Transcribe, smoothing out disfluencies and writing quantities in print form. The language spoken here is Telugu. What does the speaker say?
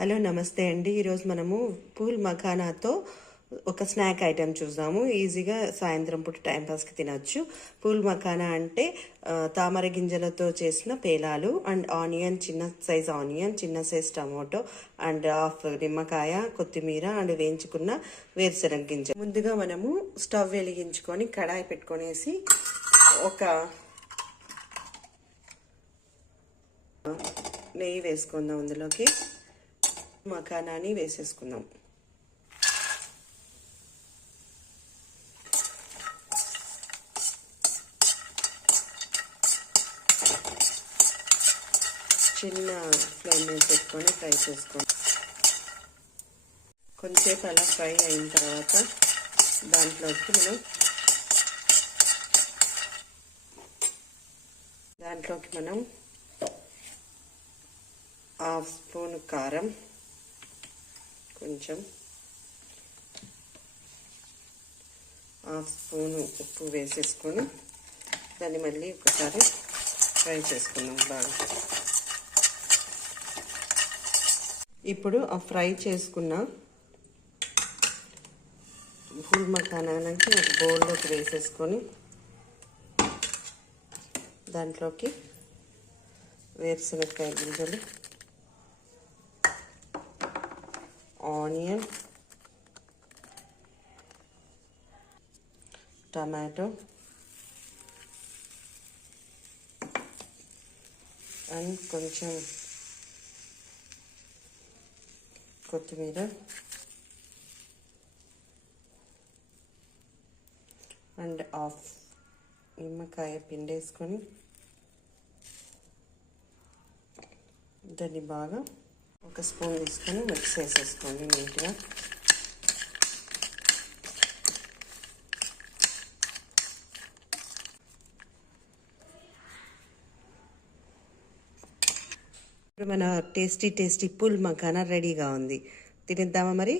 హలో నమస్తే అండి. ఈరోజు మనము పూల్ మఖానాతో ఒక స్నాక్ ఐటెం చూద్దాము. ఈజీగా సాయంత్రం పూట టైంపాస్కి తినచ్చు. పూల్ మఖానా అంటే తామర గింజలతో చేసిన పేలాలు అండ్ ఆనియన్, చిన్న సైజ్ ఆనియన్, చిన్న సైజ్ టమాటో అండ్ హాఫ్ నిమ్మకాయ, కొత్తిమీర అండ్ వేయించుకున్న వేరుశనగ గింజ. ముందుగా మనము స్టవ్ వెలిగించుకొని కడాయి పెట్టుకొనేసి ఒక నెయ్యి వేసుకుందాం. అందులోకి మఖానాని వేసేసుకుందాం. చిన్న ఫ్లేమ్ మీద పెట్టుకొని ఫ్రై చేసుకోండి. కొంచెంసేపు అలా ఫ్రై అయిన తర్వాత దాంట్లోకి మనం హాఫ్ స్పూన్ కారం, కొంచెం హాఫ్ స్పూన్ ఉప్పు వేసేసుకొని దాన్ని మళ్ళీ ఒకసారి ఫ్రై చేసుకుందాం బాగా. ఇప్పుడు ఆ ఫ్రై చేసుకున్న పూల్ మఖానానికి ఒక బౌల్లోకి వేసేసుకొని దాంట్లోకి వేరుశనగకాయ గింజలు, ఆనియన్, టమాటో అండ్ కొంచెం కొత్తిమీర అండ్ హాఫ్ నిమ్మకాయ పిండేసుకొని దాన్ని బాగా ఒక స్పూన్ తీసుకొని మిక్స్ చేసేసుకోండి నీట్గా. ఇప్పుడు మన టేస్టీ పూల్ మఖానా రెడీగా ఉంది. తినేద్దామా మరి?